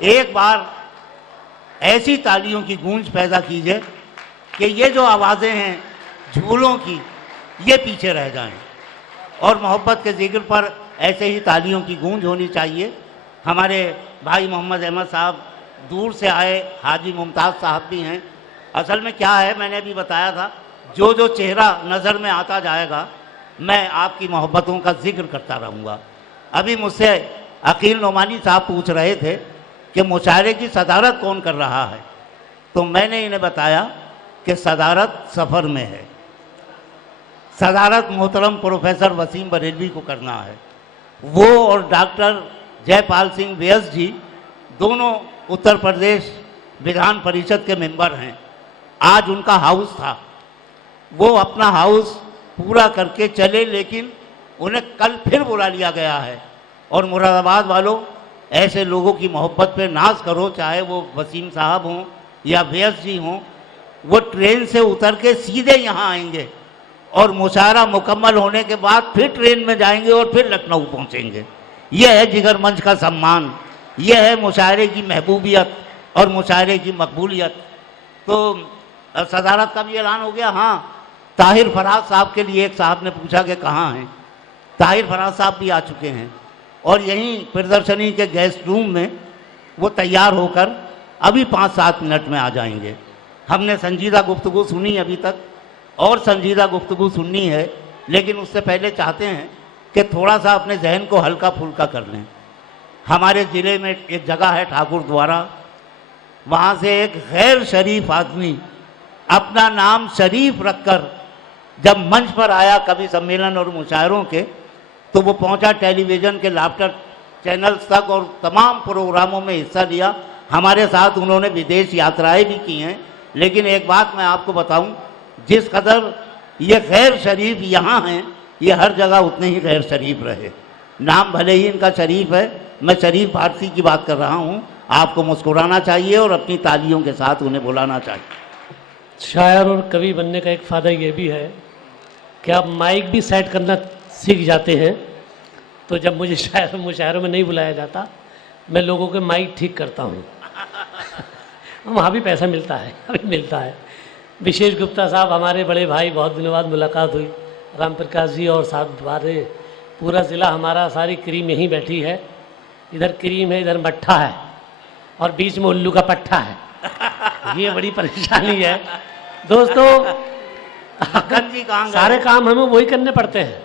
एक बार ऐसी तालियों की गूंज पैदा कीजिए कि ये जो आवाज़ें हैं झूलों की, ये पीछे रह जाएं। और मोहब्बत के जिक्र पर ऐसे ही तालियों की गूंज होनी चाहिए। हमारे भाई मोहम्मद अहमद साहब दूर से आए, हाजी मुमताज़ साहब भी हैं। असल में क्या है, मैंने भी बताया था, जो जो चेहरा नज़र में आता जाएगा मैं आपकी मोहब्बतों का जिक्र करता रहूँगा। अभी मुझसे अकील नोमानी साहब पूछ रहे थे कि मुशायरे की सदारत कौन कर रहा है, तो मैंने इन्हें बताया कि सदारत सफ़र में है। सदारत मोहतरम प्रोफेसर वसीम बरेलवी को करना है। वो और डॉक्टर जयपाल सिंह व्यास जी दोनों उत्तर प्रदेश विधान परिषद के मेंबर हैं। आज उनका हाउस था, वो अपना हाउस पूरा करके चले, लेकिन उन्हें कल फिर बुला लिया गया है। और मुरादाबाद वालों, ऐसे लोगों की मोहब्बत पे नाज करो, चाहे वो वसीम साहब हों या व्यास जी हों। वो ट्रेन से उतर के सीधे यहाँ आएंगे और मुशायरा मुकम्मल होने के बाद फिर ट्रेन में जाएंगे और फिर लखनऊ पहुँचेंगे। यह है जिगर मंच का सम्मान, यह है मुशायरे की महबूबियत और मुशायरे की मकबूलियत। तो सदारत का भी ऐलान हो गया। हाँ, ताहिर फराज साहब के लिए एक साहब ने पूछा कि कहाँ हैं। ताहिर फराज साहब भी आ चुके हैं और यहीं प्रदर्शनी के गेस्ट रूम में वो तैयार होकर अभी 5-7 मिनट में आ जाएंगे। हमने संजीदा गुफ्तगू सुनी अभी तक, और संजीदा गुफ्तगू सुननी है, लेकिन उससे पहले चाहते हैं कि थोड़ा सा अपने जहन को हल्का फुल्का कर लें। हमारे ज़िले में एक जगह है ठाकुर द्वारा, वहाँ से एक गैर शरीफ आदमी अपना नाम शरीफ रखकर जब मंच पर आया कवि सम्मेलन और मुशायरों के, तो वो पहुंचा टेलीविज़न के लाफ्टर चैनल्स तक और तमाम प्रोग्रामों में हिस्सा लिया। हमारे साथ उन्होंने विदेश यात्राएं भी की हैं। लेकिन एक बात मैं आपको बताऊं, जिस कदर ये गैर शरीफ यहाँ हैं, ये हर जगह उतने ही गैर शरीफ रहे। नाम भले ही इनका शरीफ है, मैं शरीफ भारती की बात कर रहा हूँ। आपको मुस्कुराना चाहिए और अपनी तालियों के साथ उन्हें बुलाना चाहिए। शायर और कवि बनने का एक फ़ायदा ये भी है कि आप माइक भी सेट करना सीख जाते हैं। तो जब मुझे शायर मुशायरों में नहीं बुलाया जाता, मैं लोगों के माइक ठीक करता हूँ। वहाँ भी पैसा मिलता है, अभी मिलता है। विशेष गुप्ता साहब हमारे बड़े भाई, बहुत दिनों बाद मुलाकात हुई। राम प्रकाश जी और साथ बारे पूरा ज़िला हमारा, सारी क्रीम यहीं बैठी है। इधर क्रीम है, इधर मट्ठा है और बीच में उल्लू का पट्ठा है। ये बड़ी परेशानी है दोस्तों। सारे काम हमें वही करने पड़ते हैं।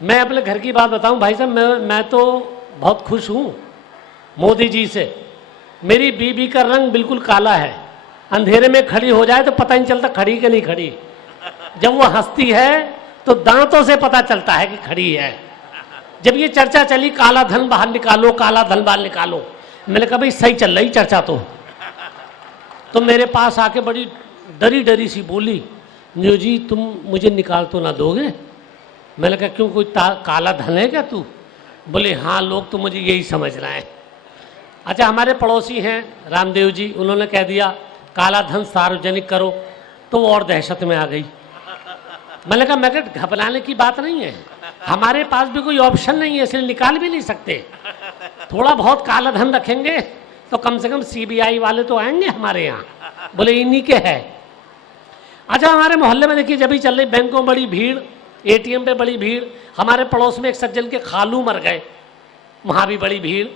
मैं अपने घर की बात बताऊं भाई साहब, मैं तो बहुत खुश हूं मोदी जी से। मेरी बीबी का रंग बिल्कुल काला है, अंधेरे में खड़ी हो जाए तो पता नहीं चलता खड़ी कि नहीं खड़ी। जब वो हंसती है तो दांतों से पता चलता है कि खड़ी है। जब ये चर्चा चली काला धन बाहर निकालो, काला धन बाहर निकालो, मैंने कहा भाई सही चल रही चर्चा तो मेरे पास आके बड़ी डरी डरी सी बोली, न्यू जी तुम मुझे निकाल तो ना दोगे? मैंने कहा क्यों, कोई काला धन है क्या तू? बोले हाँ, लोग तो मुझे यही समझ रहे हैं। अच्छा, हमारे पड़ोसी हैं रामदेव जी, उन्होंने कह दिया काला धन सार्वजनिक करो, तो वो और दहशत में आ गई। मैंने कहा घबराने की बात नहीं है, हमारे पास भी कोई ऑप्शन नहीं है, इसलिए निकाल भी नहीं सकते। थोड़ा बहुत काला धन रखेंगे तो कम से कम सीबीआई वाले तो आएंगे हमारे यहाँ। बोले इन्हीं के है। अच्छा, हमारे मोहल्ले में देखिए जब भी चल रही, बैंकों में बड़ी भीड़, एटीएम पे बड़ी भीड़। हमारे पड़ोस में एक सज्जन के खालू मर गए, वहाँ भी बड़ी भीड़।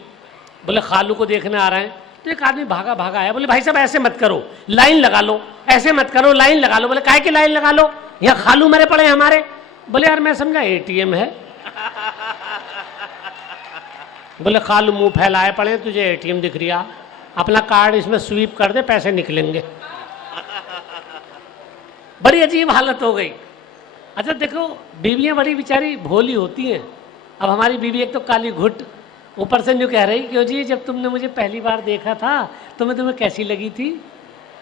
बोले खालू को देखने आ रहे हैं, तो एक आदमी भागा भागा आया। बोले भाई साहब ऐसे मत करो, लाइन लगा लो, ऐसे मत करो, लाइन लगा लो। बोले काहे की लाइन लगा लो, यहाँ खालू मरे पड़े हैं हमारे। बोले यार मैं समझा एटीएम है। बोले खालू मुंह फैलाए पड़े, तुझे एटीएम दिख रिया, अपना कार्ड इसमें स्वीप कर दे, पैसे निकलेंगे। बड़ी अजीब हालत हो गई। अच्छा देखो, बीवियां बड़ी बेचारी भोली होती हैं। अब हमारी बीवी एक तो काली घुट, ऊपर से न्यू कह रही क्यों जी जब तुमने मुझे पहली बार देखा था तो मैं तुम्हें कैसी लगी थी?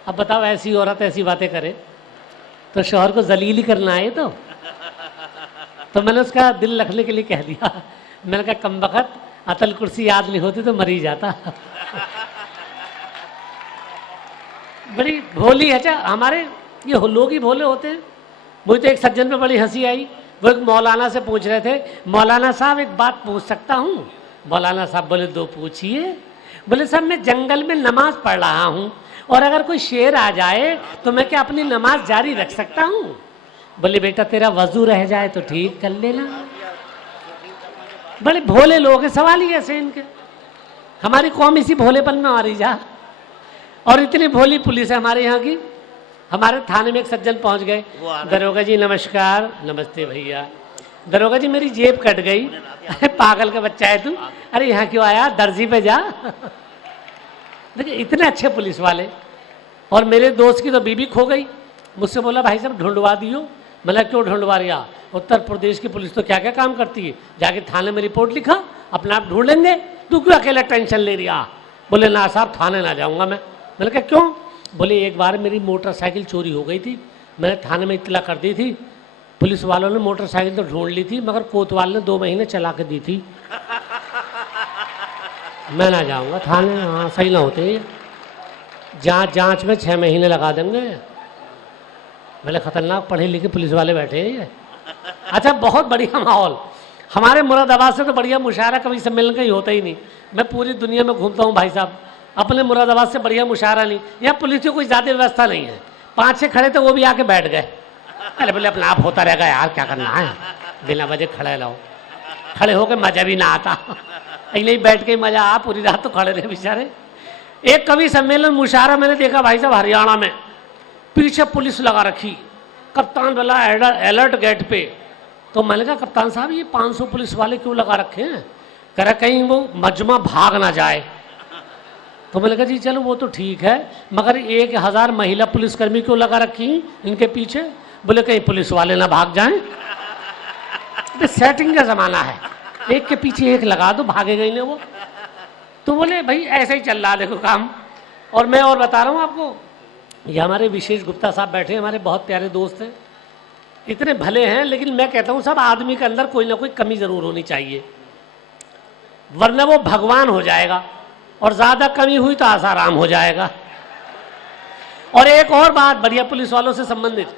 अब बताओ, ऐसी औरत ऐसी बातें करे तो शौहर को जलील ही करना है। तो मैंने उसका दिल रखने के लिए कह दिया, मैंने कहा कमबख्त अतल कुर्सी याद नहीं होती तो मर ही जाता। बड़ी भोली है। अच्छा, हमारे ये लोग ही भोले होते हैं। मुझे तो एक सज्जन पे बड़ी हंसी आई, वो एक मौलाना से पूछ रहे थे, मौलाना साहब एक बात पूछ सकता हूँ? मौलाना साहब बोले दो पूछिए। बोले साहब मैं जंगल में नमाज पढ़ रहा हूँ और अगर कोई शेर आ जाए तो मैं क्या अपनी नमाज जारी रख सकता हूँ? बोले बेटा तेरा वजू रह जाए तो ठीक, कर लेना। बड़े भोले लोग हैं, सवाल ही ऐसे इनके। हमारी कौम इसी भोलेपन में आ रही जा, और इतनी भोली पुलिस है हमारे यहाँ की। हमारे थाने में एक सज्जन पहुंच गए, दरोगा जी नमस्कार। नमस्ते भैया। दरोगा जी मेरी जेब कट गई। अरे पागल का बच्चा है तू, अरे यहाँ क्यों आया, दर्जी पे जा। देखिए इतने अच्छे पुलिस वाले। और मेरे दोस्त की तो बीबी खो गई, मुझसे बोला भाई साहब ढूंढवा दियो। मतलब क्यों ढूंढवा रहा? उत्तर प्रदेश की पुलिस तो क्या क्या काम करती है, जाके थाने में रिपोर्ट लिखा, अपना आप ढूंढ लेंगे, तू क्यों अकेला टेंशन ले रहा? बोले ना साहब थाने ना जाऊंगा मैं। मैंने कहा क्यों? बोले एक बार मेरी मोटरसाइकिल चोरी हो गई थी, मैंने थाने में इत्तला कर दी थी, पुलिस वालों ने मोटरसाइकिल तो ढूंढ ली थी मगर कोतवाल ने 2 महीने चला के दी थी। मैं ना जाऊंगा थाने, हाँ सही ना होते, जांच में 6 महीने लगा देंगे। भले खतरनाक पढ़े लिखे पुलिस वाले बैठे हैं ये। अच्छा बहुत बढ़िया माहौल। हमारे मुरादाबाद से तो बढ़िया मुशायरा कभी सम्मेलन का ही होता ही नहीं। मैं पूरी दुनिया में घूमता हूँ भाई साहब, अपने मुरादाबाद से बढ़िया मुशायरा नहीं। यहाँ पुलिस की कोई ज़्यादा व्यवस्था नहीं है, 5-6 खड़े थे वो भी आके बैठ गए। अरे बोले अपना आप होता रहेगा यार, क्या करना है, बिना वजह खड़े रहो। खड़े होकर मजा भी ना आता, नहीं बैठ के मजा आ, पूरी रात तो खड़े रहे बेचारे। एक कवि सम्मेलन मुशायरा मैंने देखा भाई साहब हरियाणा में, पीछे पुलिस लगा रखी, कप्तान वाला अलर्ट गेट पे। तो मैंने कहा कप्तान साहब ये 500 पुलिस वाले क्यों लगा रखे हैं? कह रहा कहीं वो मजमा भाग ना जाए। तो मैंने कहा जी चलो वो तो ठीक है, मगर 1000 महिला पुलिसकर्मी क्यों लगा रखी इनके पीछे? बोले कहीं पुलिस वाले ना भाग जाएं। सेटिंग का जमाना है, एक के पीछे एक लगा दो, भागेगा ही नहीं वो। तो बोले भाई ऐसे ही चल रहा देखो काम। और मैं और बता रहा हूँ आपको, ये हमारे विशेष गुप्ता साहब बैठे हैं, हमारे बहुत प्यारे दोस्त हैं, इतने भले हैं। लेकिन मैं कहता हूँ सब आदमी के अंदर कोई ना कोई कमी जरूर होनी चाहिए, वरना वो भगवान हो जाएगा, और ज्यादा कमी हुई तो आसाराम हो जाएगा। और एक और बात बढ़िया पुलिस वालों से संबंधित,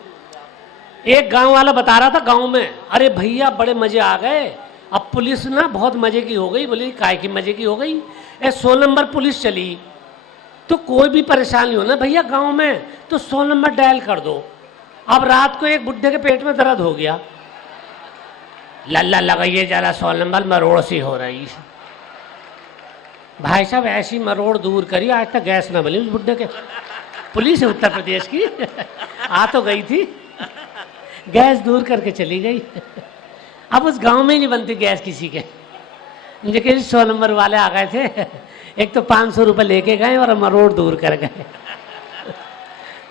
एक गांव वाला बता रहा था गांव में, अरे भैया बड़े मजे आ गए, अब पुलिस ना बहुत मजे की हो गई। बोली काय की मजे की हो गई? 100 नंबर पुलिस चली तो कोई भी परेशानी हो ना भैया गांव में तो 100 नंबर डायल कर दो। अब रात को एक बुड्ढे के पेट में दर्द हो गया, लल्ला लगाइए जरा 100 नंबर, मरोड़ सी हो रही। भाई साहब ऐसी मरोड़ दूर करी, आज तक गैस ना बनी उस बुड्ढे के। पुलिस है उत्तर प्रदेश की, आ तो गई थी, गैस दूर करके चली गई। अब उस गांव में ही नहीं बनती गैस किसी के। लेकिन 100 नंबर वाले आ गए थे, एक तो 500 रुपये लेके गए और मरोड़ दूर कर गए।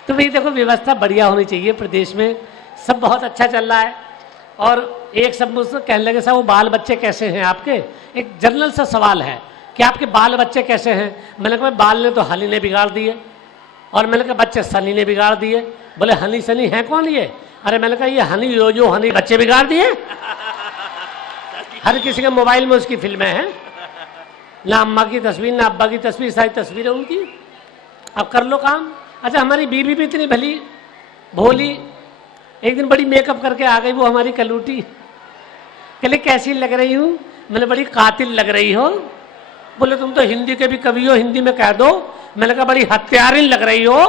तो भाई देखो व्यवस्था बढ़िया होनी चाहिए प्रदेश में, सब बहुत अच्छा चल रहा है। और एक सब मुझसे कहने लगे साहब वो बाल बच्चे कैसे हैं आपके? एक जनरल सा सवाल है कि आपके बाल बच्चे कैसे हैं? मैंने कहा बाल ने तो हनी ने बिगाड़ दिए, और मैंने कहा बच्चे सनी ने बिगाड़ दिए। बोले हनी सनी है कौन ये? अरे मैंने कहा ये हनी यो हनी बच्चे बिगाड़ दिए। हर किसी के मोबाइल में उसकी फिल्में हैं, ना अम्मा की तस्वीर ना अब्बा की तस्वीर, सारी तस्वीरें उनकी। अब कर लो काम। अच्छा हमारी बीबी भी इतनी भली भोली, एक दिन बड़ी मेकअप करके आ गई वो हमारी कलूटी। कहले कैसी लग रही हूँ? मैंने बड़ी कातिल लग रही हो। बोले तुम तो हिंदी के भी कवि हो, हिंदी में कह दो। मैंने कहा बड़ी हत्यारिन लग रही हो।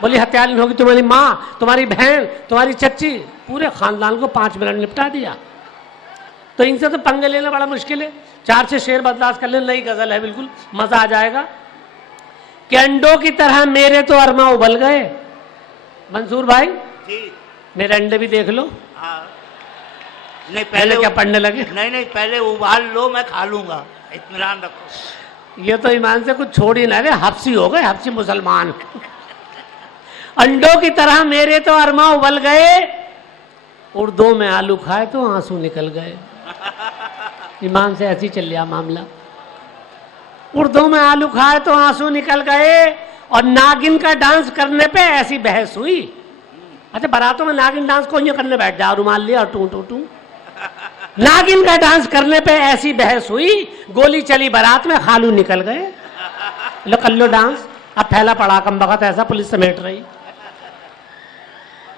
बोली हत्यारिन होगी तुम्हारी माँ, तुम्हारी बहन, तुम्हारी चच्ची, पूरे खानदान को 5 मिनट निपटा दिया। तो इनसे तो पंगे लेना बड़ा मुश्किल है। 4-6 शेर बर्दाश्त कर ले, नई गजल है, बिल्कुल मजा आ जाएगा। कि अंडों की तरह मेरे तो अरमा उबल गए। मंसूर भाई जी मेरे अंडे भी देख लो। हाँ नहीं पहले क्या पढ़ने लगे? नहीं पहले उबाल लो, मैं खा लूंगा, इत्मीनान रखो। ये तो ईमान से कुछ छोड़ ही ना रहे, हफ्सी हो गए, हफ्सी मुसलमान। अंडों की तरह मेरे तो अरमा उबल गए, उर्दू में आलू खाए तो आंसू निकल गए। ईमान से ऐसी चल रहा मामला। उर्दू में आलू खाए तो आंसू निकल गए, और नागिन का डांस करने पे ऐसी बहस हुई। अच्छा बारातों में नागिन डांस कौन करने बैठ जाओ, रुमाल लिया और टू टू टू। नागिन का डांस करने पे ऐसी बहस हुई, गोली चली बारात में, खालू निकल गए। लो कर लो डांस। अब फैला पड़ा कम बखत ऐसा पुलिस समेट रही।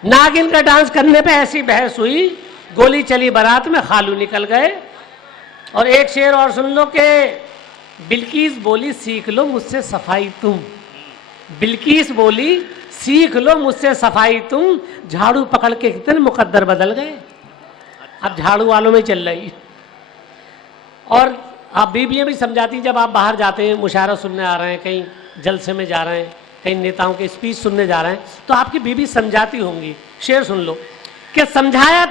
नागिन का डांस करने पे ऐसी बहस हुई, गोली चली बारात में, खालू निकल गए। और एक शेर और सुन लो कि बिल्किस बोली सीख लो मुझसे सफाई तुम, बिल्किस बोली सीख लो मुझसे सफाई तुम, झाड़ू पकड़ के कितने मुकद्दर बदल गए। अब झाड़ू वालों में चल रही। और आप बीबियाँ भी समझाती, जब आप बाहर जाते हैं, मुशायरा सुनने आ रहे हैं, कहीं जलसे में जा रहे हैं, कहीं नेताओं के स्पीच सुनने जा रहे हैं, तो आपकी बीबी समझाती होंगी। शेर सुन लो कि समझाया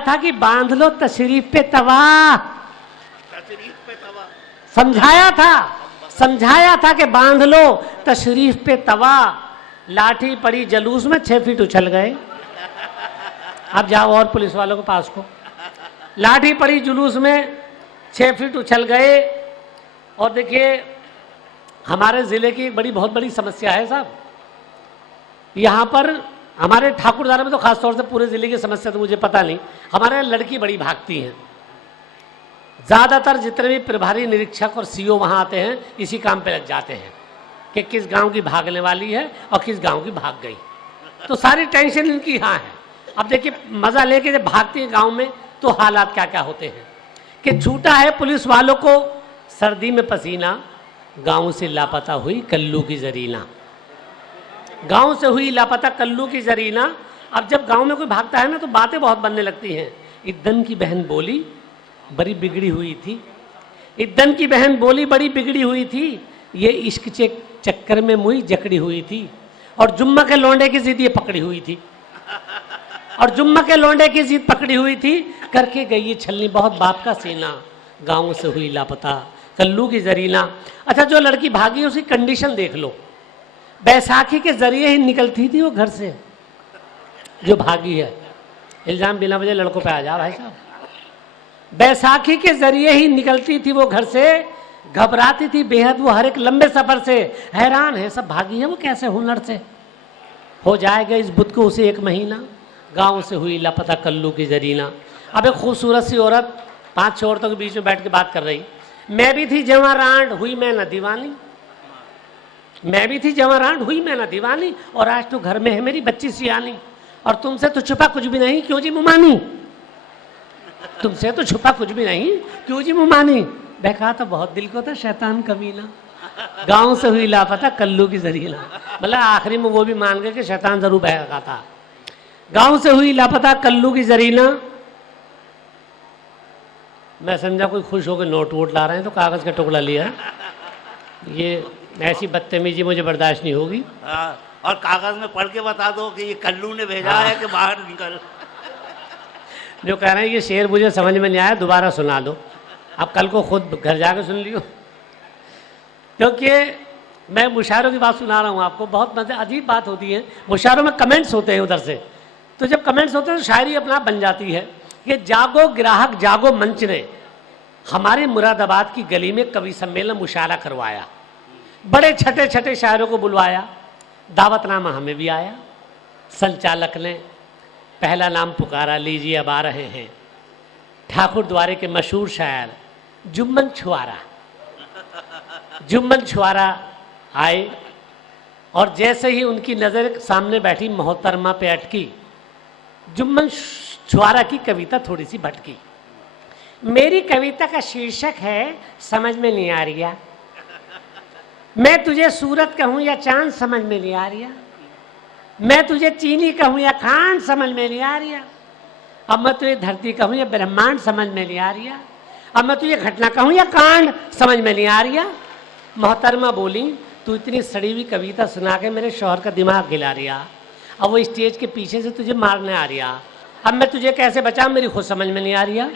था कि बांध लो तशरीफ पे तवा, समझाया था कि बांध लो तशरीफ पे तवा, लाठी पड़ी जलूस में 6 फीट उछल गए। अब जाओ और पुलिस वालों के पास को, लाठी पड़ी जुलूस में 6 फीट उछल गए। और देखिए हमारे ज़िले की एक बहुत बड़ी समस्या है साहब, यहाँ पर हमारे ठाकुरद्वारा में तो खासतौर से पूरे ज़िले की समस्या तो मुझे पता नहीं, हमारे यहाँ लड़की बड़ी भागती हैं। ज़्यादातर जितने भी प्रभारी निरीक्षक और सीओ वहाँ आते हैं इसी काम पे लग जाते हैं कि किस गांव की भागने वाली है और किस गांव की भाग गई, तो सारी टेंशन इनकी यहाँ है। अब देखिए मज़ा लेके जब भागती है गांव में तो हालात क्या क्या होते हैं कि छूटा है पुलिस वालों को सर्दी में पसीना, गांव से लापता हुई कल्लू की जरीना, गांव से हुई लापता कल्लू की जरीना। अब जब गांव में कोई भागता है ना तो बातें बहुत बनने लगती हैं। इद्दन की बहन बोली बड़ी बिगड़ी हुई थी, इद्दन की बहन बोली बड़ी बिगड़ी हुई थी, ये इश्क चक्कर में मुई जकड़ी हुई थी, और जुम्मा के लौंडे की जिद ये पकड़ी हुई थी, और जुम्मा के लौंडे की जिद पकड़ी हुई थी, करके गई ये छलनी बहुत बाप का सीना, गांव से हुई लापता कल्लू की जरीना। अच्छा जो लड़की भागी उसकी कंडीशन देख लो, बैसाखी के जरिए ही निकलती थी वो घर से, जो भागी है। इल्जाम बिना वजह लड़कों पे आ जा भाई साहब। बैसाखी के जरिए ही निकलती थी वो घर से, घबराती थी बेहद वो हर एक लंबे सफर से, हैरान है सब भागी है वो कैसे हुनर से, हो जाएगा इस बुत को उसे 1 महीना, गांव से हुई लापता कल्लू की जरीना। अब एक खूबसूरत सी औरत 5-6 औरतों के बीच में बैठ के बात कर रही, मैं भी थी जवां रांड हुई मैं न दीवानी, मैं भी थी जवां रांड हुई मैं न दीवानी, और आज तो घर में है मेरी बच्ची सियानी, और तुमसे तो छुपा कुछ भी नहीं क्यों जी मुमानी, तुमसे तो छुपा कुछ भी नहीं क्यों जी मुमानी, देखा तो बहुत दिल को था शैतान कमीना, गांव से हुई लापता कल्लू की जरीना। मतलब आखिरी में वो भी मान गए कि शैतान जरूर बहका था। गांव से हुई लापता कल्लू की जरीना। मैं समझा कोई खुश होकर नोट वोट ला रहे हैं तो कागज का टुकड़ा लिया, ये ऐसी बदतमीजी मुझे बर्दाश्त नहीं होगी। और कागज में पढ़ के बता दो कि ये कल्लू ने भेजा है कि बाहर निकल। जो कह रहे हैं ये शेर मुझे समझ में नहीं आया, दोबारा सुना दो, अब कल को खुद घर जाकर सुन लियो, क्योंकि मैं मुशायरों की बात सुना रहा हूँ आपको। बहुत मजा अजीब बात होती है, मुशायरों में कमेंट्स होते हैं उधर से, तो जब कमेंट्स होते हैं तो शायरी अपना बन जाती है। ये जागो ग्राहक जागो मंच ने हमारे मुरादाबाद की गली में कवि सम्मेलन मुशायरा करवाया, बड़े छठे छठे शायरों को बुलवाया, दावतनामा हमें भी आया। संचालक ने पहला नाम पुकारा, लीजिए अब आ रहे हैं ठाकुर द्वारे के मशहूर शायर जुम्मन छुआरा। जुम्मन छुआरा आए और जैसे ही उनकी नज़र सामने बैठी मोहतरमा पे अटकी, जुम्मन छुआरा की कविता थोड़ी सी भटकी। मेरी कविता का शीर्षक है समझ में नहीं आ रहा, मैं तुझे सूरत कहूँ या चांद समझ में नहीं आ रहा, मैं तुझे चीनी कहूँ या खांड समझ में नहीं आ रहा, अब मैं तुझे धरती कहूँ या ब्रह्मांड समझ में नहीं आ रहा, अब मैं तुझे घटना कहूँ या कांड समझ में नहीं आ रहा। मोहतरमा बोली तू इतनी सड़ी हुई कविता सुना के मेरे शौहर का दिमाग हिला रहा, अब वो स्टेज के पीछे से तुझे मारने आ रहा, अब मैं तुझे कैसे बचाऊं मेरी खुद समझ में नहीं आ रहा,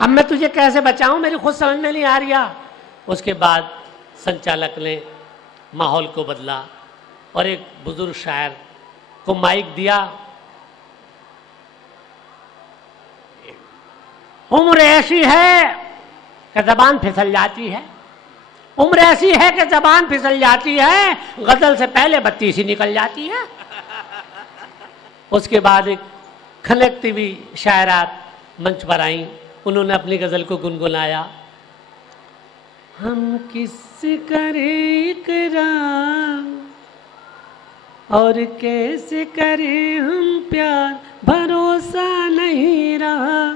अब मैं तुझे कैसे बचाऊं मेरी खुद समझ में नहीं आ रहा। उसके बाद संचालक ने माहौल को बदला और एक बुजुर्ग शायर को माइक दिया। उम्र ऐसी है कि जबान फिसल जाती है, उम्र ऐसी है कि जबान फिसल जाती है, गजल से पहले बत्ती सी निकल जाती है। उसके बाद एक खनकती हुई शायरात मंच पर आई, उन्होंने अपनी गजल को गुनगुनाया। हम किससे करें इकरार और कैसे करें हम प्यार, भरोसा नहीं रहा,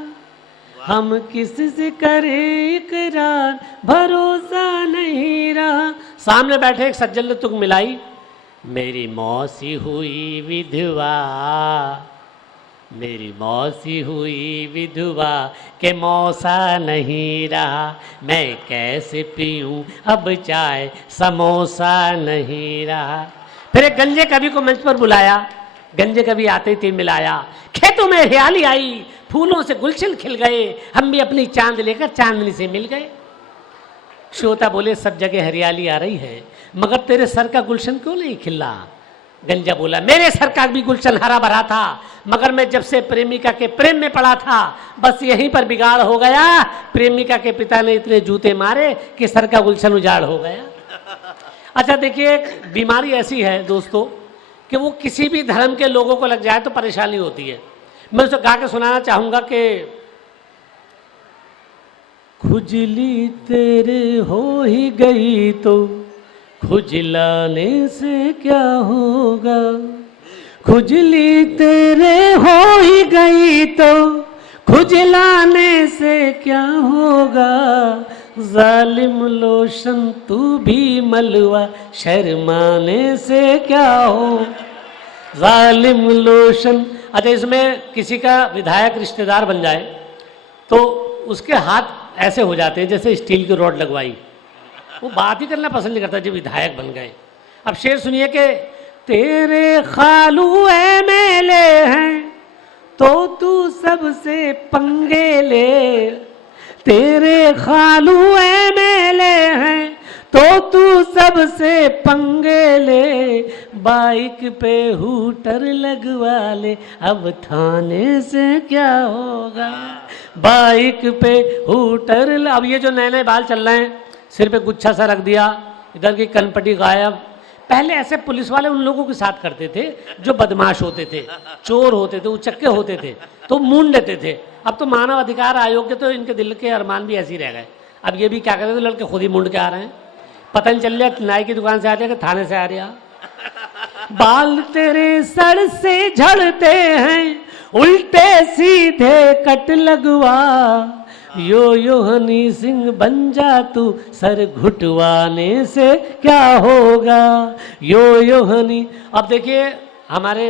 हम किससे करें इकरार, भरोसा नहीं रहा। सामने बैठे एक सज्जन ने तुक मिलाई, मेरी मौसी हुई विधवा, मेरी मौसी हुई विधवा के मौसा नहीं रहा, मैं कैसे पीऊं अब चाय, समोसा नहीं रहा। फिर एक गंजे कवि को मंच पर बुलाया, गंजे कवि आते ही मिलाया, खेतों में हरियाली आई, फूलों से गुलशन खिल गए, हम भी अपनी चांद लेकर चांदनी से मिल गए। श्रोता बोले, सब जगह हरियाली आ रही है, मगर तेरे सर का गुलशन क्यों नहीं खिला? गंजा बोला, मेरे सर का भी गुलशन हरा भरा था, मगर मैं जब से प्रेमिका के प्रेम में पड़ा था, बस यहीं पर बिगाड़ हो गया। प्रेमिका के पिता ने इतने जूते मारे कि सर का गुलशन उजाड़ हो गया। अच्छा देखिए, एक बीमारी ऐसी है दोस्तों कि वो किसी भी धर्म के लोगों को लग जाए तो परेशानी होती है। मैं उसे गा के सुनाना चाहूंगा कि खुजली तेरे हो ही गई तो खुजलाने से क्या होगा, खुजली तेरे हो ही गई तो खुजलाने से क्या होगा, जालिम लोशन तू भी मलवा शर्माने से क्या हो, जालिम लोशन। अच्छा, इसमें किसी का विधायक रिश्तेदार बन जाए तो उसके हाथ ऐसे हो जाते हैं जैसे स्टील की रॉड लगवाई, वो बात ही करना पसंद नहीं करता जब विधायक बन गए। अब शेर सुनिए कि तेरे खालू एमएलए हैं तो तू सबसे पंगे ले, तेरे खालू एमएलए हैं तो तू सबसे पंगे ले, बाइक पे हूटर लगवा ले, अब थाने से क्या होगा, बाइक पे हूटर। अब ये जो नए नए बाल चल रहे हैं, सिर पे गुच्छा सा रख दिया, इधर की कनपटी गायब। पहले ऐसे पुलिस वाले उन लोगों के साथ करते थे जो बदमाश होते थे, चोर होते थे, उचक्के होते थे, तो मूंड देते थे। अब तो मानव अधिकार आयोग के तो इनके दिल के अरमान भी ऐसे ही रह गए। अब ये भी क्या करते थे, लड़के खुद ही मूंड के आ रहे हैं, पता नहीं चल रहा नाई की दुकान से आ रहा कि थाने से आ रहा। बाल तेरे सर से झड़ते हैं, उल्टे सीधे कट लगवा, यो हनी सिंह बन जा तू, सर घुटवाने से क्या होगा, यो हनी। अब देखिए, हमारे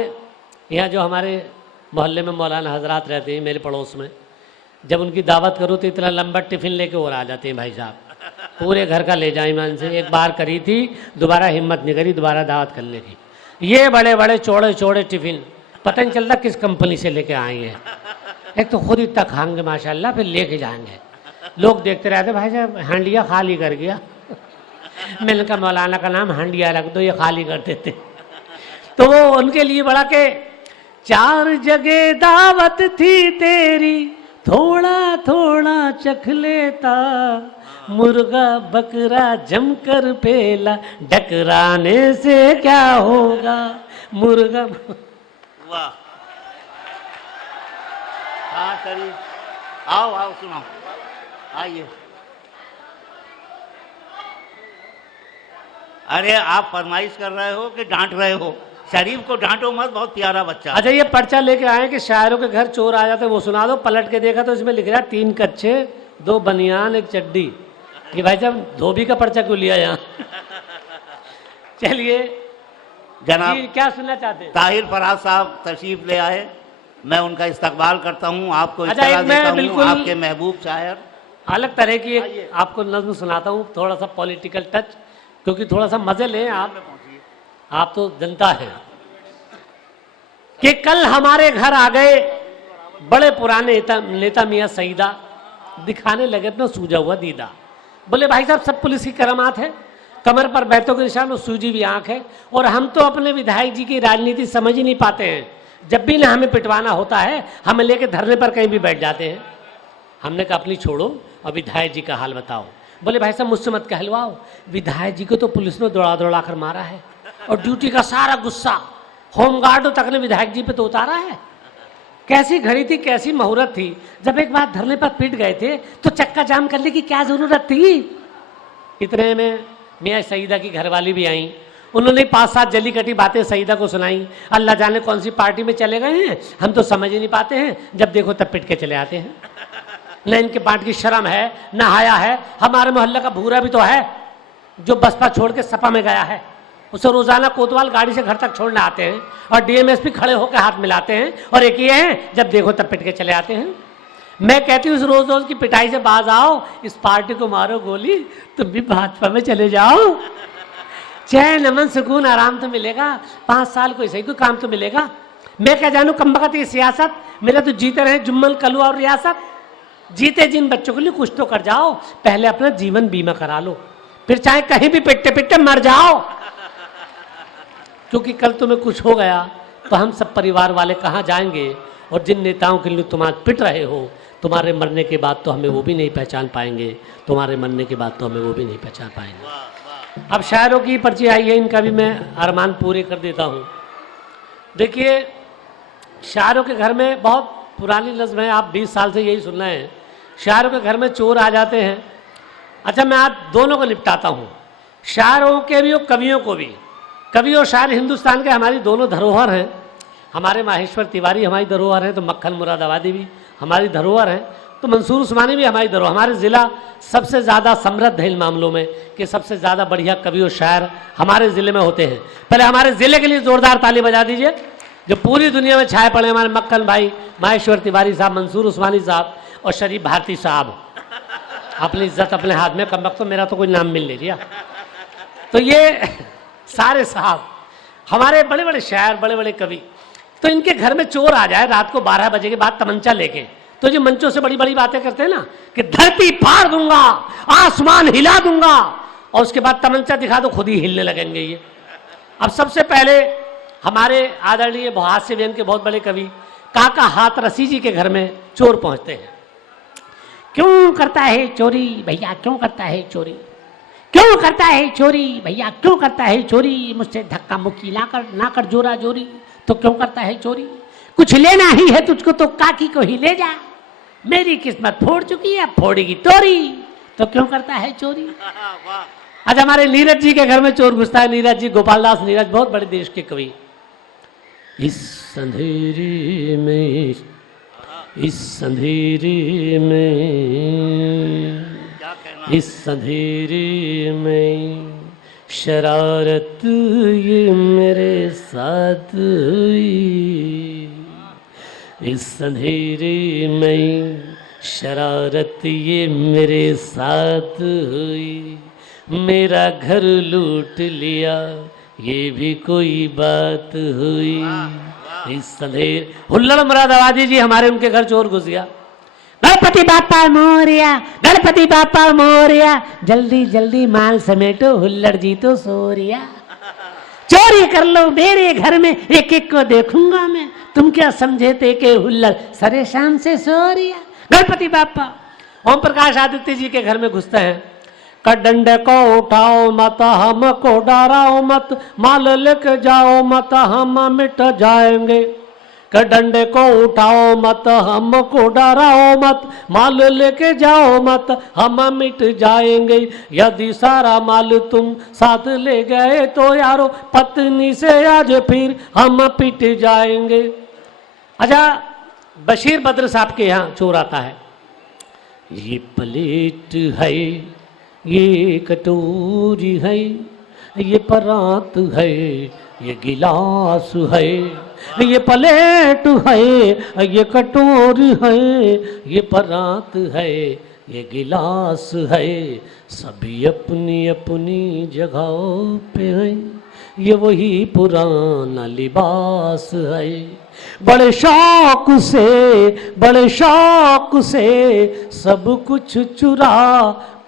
यहाँ जो हमारे मोहल्ले में मौलाना हजरात रहते हैं मेरे पड़ोस में, जब उनकी दावत करो तो इतना लंबा टिफिन लेके और आ जाते हैं भाई साहब, पूरे घर का ले जाए ईमान से। एक बार करी थी, दोबारा हिम्मत नहीं करी दोबारा दावत करने की। ये बड़े बड़े चौड़े चौड़े टिफिन, पता नहीं चलता किस कंपनी से लेके आए हैं। एक तो खुद इतना खाएंगे माशाल्लाह, फिर लेके जाएंगे, लोग देखते रहते, भाई साहब हांडिया खाली कर गया। मैंने कहा मौलाना का नाम हांडिया रख दो, ये खाली कर देते। तो वो उनके लिए बड़ा के 4 जगह दावत थी तेरी, थोड़ा थोड़ा चख लेता, मुर्गा बकरा जमकर पेला, डकराने से क्या होगा, मुर्गा। वाह, हाँ करिए, आओ आओ सुनाओ, आइए। अरे आप फरमाइश कर रहे हो कि डांट रहे हो? शरीफ को डांटो मत, बहुत प्यारा बच्चा। अच्छा, ये पर्चा लेके आए कि शायरों के घर चोर आ जाते, वो सुना दो। पलट के देखा तो इसमें लिख रहा 3 कच्छे 2 बनियान 1 चड्डी। कि भाई साहब धोबी का पर्चा क्यों लिया यहाँ? चलिए जनाब, क्या सुनना चाहते हैं? ताहिर फराज साहब तशरीफ ले आए, मैं उनका इस्तकबाल करता हूँ, आपको अच्छा, इत्तला एक मैं देता हूँ, बिल्कुल आपके महबूब शायर। अलग तरह की एक आपको नज्म सुनाता हूँ, थोड़ा सा पॉलिटिकल टच, क्योंकि थोड़ा सा मजे लें आप तो जनता है। कि कल हमारे घर आ गए बड़े पुराने नेता मियाँ सईदा, दिखाने लगे अपना सूजा हुआ दीदा। बोले भाई साहब सब पुलिस की करामात है, कमर पर बैतों के निशान और सूजी भी आंख है, और हम तो अपने विधायक जी की राजनीति समझ ही नहीं पाते हैं। जब भी ना हमें पिटवाना होता है, हमें लेके धरने पर कहीं भी बैठ जाते हैं। हमने कहा अपनी छोड़ो और विधायक जी का हाल बताओ। बोले भाई साहब मुझसे मत कहलवाओ, विधायक जी को तो पुलिस ने दौड़ा दौड़ा कर मारा है, और ड्यूटी का सारा गुस्सा होमगार्डों तक ने विधायक जी पे तो उतारा है। कैसी घड़ी थी, कैसी मुहूर्त थी, जब एक बार धरने पर पिट गए थे तो चक्का जाम करने की क्या जरूरत थी। इतने में मियाँ सईदा की घरवाली भी आई, उन्होंने 5-7 जली कटी बातें सईदा को सुनाई। अल्लाह जाने कौन सी पार्टी में चले गए हैं, हम तो समझ ही नहीं पाते हैं, जब देखो तब पिट के चले आते हैं। न इनके पार्टी की शर्म है, न हाया है। हमारे मोहल्ले का भूरा भी तो है जो बसपा छोड़ के सपा में गया है, उसे रोजाना कोतवाल गाड़ी से घर तक छोड़ने आते हैं और डीएमएसपी खड़े होकर हाथ मिलाते हैं, और एक ये हैं जब देखो तब पिट के चले आते हैं। मैं कहती हूँ इस रोज रोज की पिटाई से बाज आओ, इस पार्टी को मारो गोली, तुम भी भाजपा में चले जाओ, चैन अमन सुकून आराम तो मिलेगा, 5 साल कोई सही कोई काम तो मिलेगा। मैं क्या जानू कमबख्त की सियासत, मेरा तो जीते रहे जुम्मन कलू और रियासत। जीते जिन बच्चों के लिए कुछ तो कर जाओ, पहले अपना जीवन बीमा करा लो, फिर चाहे कहीं भी पिटते पिटते मर जाओ, क्योंकि कल तुम्हें कुछ हो गया तो हम सब परिवार वाले कहाँ जाएंगे। और जिन नेताओं के लिए तुम आज पिट रहे हो, तुम्हारे मरने के बाद तो हमें वो भी नहीं पहचान पाएंगे, तुम्हारे मरने के बाद तो हमें वो भी नहीं पहचान पाएंगे। अब शायरों की पर्ची आई है, इनका भी मैं अरमान पूरे कर देता हूँ। देखिए शायरों के घर में बहुत पुरानी नज़्म है, आप 20 साल से यही सुन रहे हैं, शायरों के घर में चोर आ जाते हैं। अच्छा मैं आज दोनों को निपटाता हूँ, शायरों के भी और कवियों को भी। कवि और शायर हिंदुस्तान के हमारी दोनों धरोहर हैं। हमारे माहेश्वर तिवारी हमारी धरोहर है, तो मक्खन मुरादाबादी भी हमारी धरोहर है, तो मंसूर उस्मानी भी हमारी धरोहर। हमारे ज़िला सबसे ज़्यादा समृद्ध है इन मामलों में कि सबसे ज़्यादा बढ़िया कवि और शायर हमारे ज़िले में होते हैं। पहले हमारे ज़िले के लिए ज़ोरदार ताली बजा दीजिए, जो पूरी दुनिया में छाए पड़े हमारे मक्खन भाई, माहेश्वर तिवारी साहब, मंसूर उस्मानी साहब और शरीफ भारती साहब। अपनी इज्जत अपने हाथ में, कम वक्त तो मेरा तो कोई नाम मिल नहीं दिया। तो ये सारे साहब हमारे बड़े बड़े शायर, बड़े बड़े कवि। तो इनके घर में चोर आ जाए रात को 12 बजे के बाद तमंचा लेके, तो जो मंचों से बड़ी बड़ी बातें करते हैं ना कि धरती फाड़ दूंगा, आसमान हिला दूंगा, और उसके बाद तमंचा दिखा तो खुद ही हिलने लगेंगे ये। अब सबसे पहले हमारे आदरणीय हास्य व्यंग के बहुत बड़े कवि काका हाथरसी जी के घर में चोर पहुंचते हैं। क्यों करता है चोरी भैया, क्यों करता है चोरी, क्यों करता है चोरी भैया, क्यों करता है चोरी, मुझसे धक्का मुक्की ना कर जोरा जोरी, तो क्यों करता है चोरी, कुछ लेना ही है तुझको तो काकी को ही ले जा, मेरी किस्मत फोड़ चुकी है, फोड़ेगी तोरी, तो क्यों करता है चोरी। आज हमारे नीरज जी के घर में चोर घुसता है। नीरज जी, गोपाल दास नीरज, बहुत बड़े देश के कवि। इस अंधेरे में, इस अंधेरे में, इस अंधेरे में शरारत ये मेरे साथ हुई, इस अंधेरे में शरारत ये मेरे साथ हुई, मेरा घर लूट लिया ये भी कोई बात हुई। इस अंधेरे हुल्लड़ मुरादाबादी जी हमारे, उनके घर चोर घुस गया। गणपति बापा मोरिया, गणपति बापा मोरिया, जल्दी जल्दी माल समेटो हुल्लड़ जी तो सोरिया, चोरी कर लो मेरे घर में, एक एक को देखूंगा मैं, तुम क्या समझे थे कि हुल्लड़ सरे शाम से सोरिया। गणपति बापा ओम प्रकाश आदित्य जी के घर में घुसते हैं। डंडे को उठाओ मत, हमको डराओ मत, माल लेके जाओ मत, हम मिट जाएंगे। डंडे को उठाओ मत, हमको डराओ मत, माल लेके जाओ मत, हम मिट जाएंगे। यदि सारा माल तुम साथ ले गए तो यारो, पत्नी से आज फिर हम पिट जाएंगे। अच्छा बशीर बद्र साहब के यहाँ चोर आता है। ये प्लेट है, ये कटोरी है, ये परात है, ये गिलास है, ये प्लेट है, ये कटोरी है, ये परात है, ये गिलास है, सभी अपनी अपनी जगहों पे हैं, ये वही पुराना लिबास है। बड़े शौक से, बड़े शौक से सब कुछ चुरा,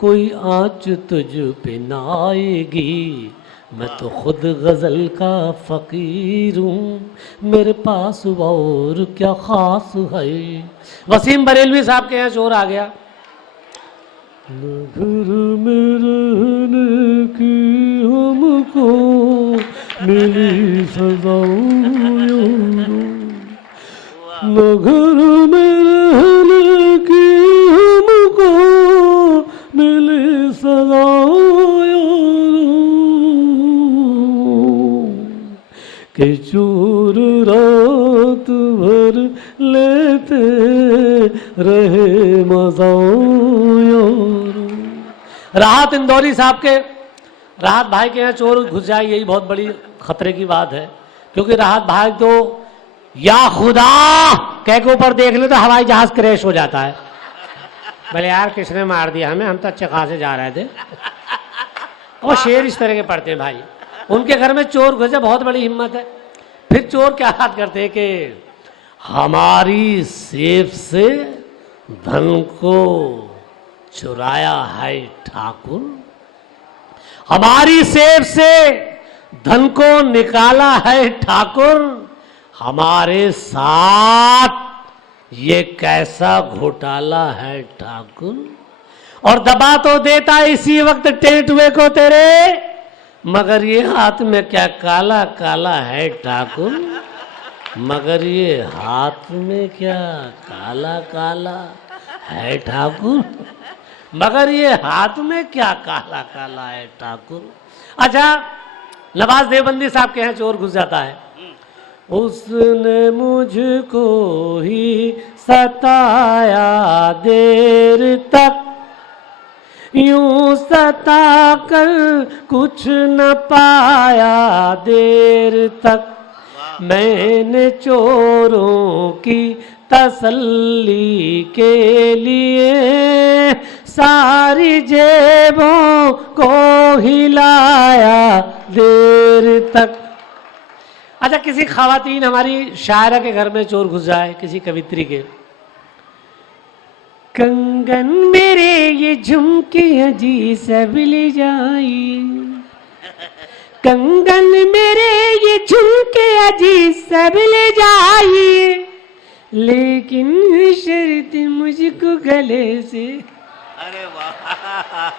कोई आँच तुझ पे ना आएगी, मैं तो खुद गज़ल का फ़कीर हूँ, मेरे पास और क्या ख़ास है। वसीम बरेलवी साहब के यहाँ चोर आ गया। न घर में रहने की हमको मिली सज़ा, न घर में रहने की हमको मिली सज़ा, कि चोर रात भर लेते रहे मजा, राहत इंदौरी साहब के, राहत भाई के यहाँ चोर घुस जाए यही बहुत बड़ी खतरे की बात है, क्योंकि राहत भाई तो या खुदा कह के ऊपर देख ले तो हवाई जहाज क्रैश हो जाता है। बोले यार किसने मार दिया हमें, हम तो अच्छे खासे जा रहे थे। और शेर इस तरह के पढ़ते हैं भाई। उनके घर में चोर घुसे, बहुत बड़ी हिम्मत है। फिर चोर क्या बात करते हैं कि हमारी सेफ से धन को चुराया है ठाकुर, हमारी सेफ से धन को निकाला है ठाकुर, हमारे साथ ये कैसा घोटाला है ठाकुर, और दबा तो देता इसी वक्त टेंटुए को तेरे, मगर ये हाथ में क्या काला काला है ठाकुर, मगर ये हाथ में क्या काला काला है ठाकुर, मगर ये हाथ में क्या काला काला है ठाकुर। अच्छा, नवाज देवबंदी साहब के यहाँ चोर घुस जाता है। उसने मुझको ही सताया देर तक, यूं सता कर कुछ न पाया देर तक, मैंने चोरों की तसल्ली के लिए सारी जेबों को हिलाया देर तक। अच्छा, किसी खवातीन हमारी शायरा के घर में चोर घुस जाए, किसी कवित्री के, कंगन मेरे ये झुमके अजी सब ले जाइए, कंगन मेरे ये झुमके अजी सब ले जाइए, लेकिन शर्त मुझको गले से, अरे वाह,